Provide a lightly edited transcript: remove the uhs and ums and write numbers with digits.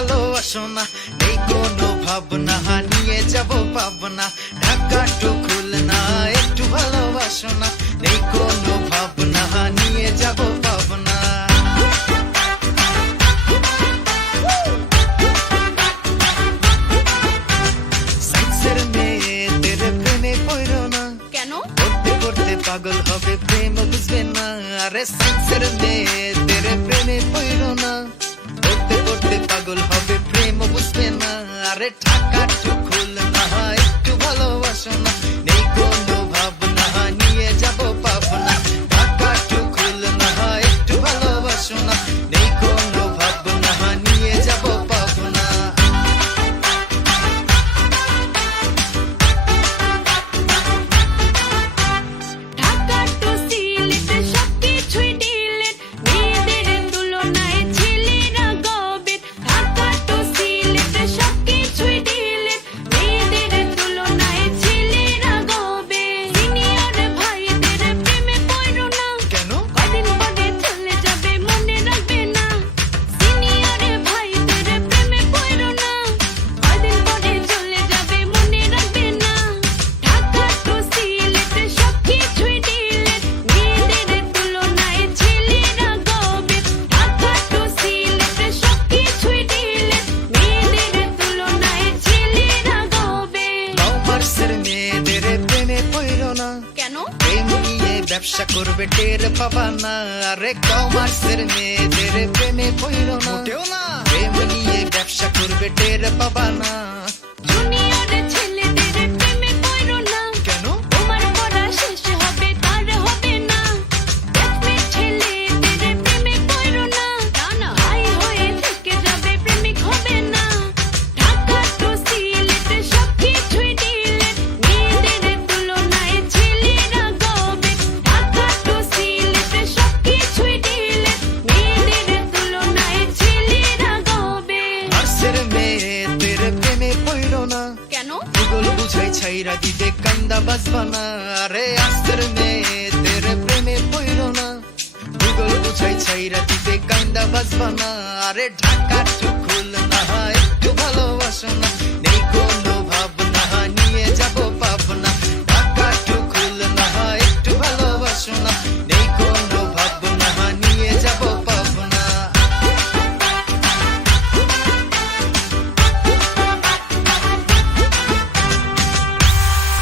ভালোবাসো না, নেই কোনো ভাবনা, নিয়ে যাব পাবনা, ঢাকা টু খুলনা, একটু ভালোবাসো না, নেই কোনো ভাবনা, নিয়ে যাব পাবনা। সাইন্সের মেয়েদের প্রেমে পড়ো না, কেন? পড়তে পড়তে পাগল হবে, প্রেম বুঝবে না। আরে সাইন্সের মেয়েদের প্রেমে পড়ো না, পড়তে পড়তে পাগল হবে, প্রেম বুঝবে না। আরে ঢাকা টু খুলনা, একটু ভালোবাসো না, নেই কোনো ভাবনা, নিয়ে যাব পাবনা, ঢাকা টু খুলনা, একটু ভালোবাসো না, নেই কোনো ভাবনা, নিয়ে যাব পাবনা। ঢাকা টু সিলেট সবকিছুই ডিলেট, মেয়েদের তুলনায় ছেলেরা গবেট। ঢাকা টু সিলেট সবকিছুই ডিলেট, মেয়েদের তুলনায় ছেলেরা গবেট। সিনিয়র ভাইদের প্রেমে পড়ো না, কেন? কদিন পরে চলে যাবে, মনে রাখবে না। সিনিয়র ভাইদের প্রেমে পড়ো না, কদিন পরে চলে যাবে, মনে রাখবে না। ঢাকা টু সিলেট সবকিছুই ডিলেট, মেয়েদের তুলনায় ছেলেরা গবেট। ঢাকা টু সিলেট সবকিছুই ডিলেট, মেয়েদের তুলনায় ছেলেরা গবেট। কমার্সের মেয়েদের প্রেমে পড়ো না, কেন? প্রেম নিয়ে ব্যবসা করবে, টের পাবা না। আরে কমার্সের মেয়েদের প্রেমে পড়ো না, মোটেও না, প্রেম নিয়ে ব্যবসা করবে, টের পাবা না। জুনিয়র ছেলেদের প্রেমে পড়ো না, কেন? তোমার পড়া শেষ হবে, তার হবে না। ব্যাচমেট ছেলেদের প্রেমে পড়ো না, হাই হয়ে থেকে যাবে, প্রেমিক হবে না। ঢাকা টু সিলেট সবকিছুই ডিলেট, মেয়েদের তুলনায় ছেলেরা গবেট। ঢাকা টু সিলেট সবকিছুই ডিলেট, মেয়েদের তুলনায় ছেলেরা গবেট। আর্টসের মেয়েদের প্রেমে পড়ো না, কেন? ভূগোল বুঝাই ছাইরা দিবে, কান্দা বাজবা না। আরে আর্টসের মেয়েদের প্রেমে পড়ো না, ভূগোল বুঝাই ছাইরা দিবে, কান্দা বাজবা না। আরে ঢাকা টু খুলনা, একটু ভালোবাসো না, নেই কোনো ভাবনা,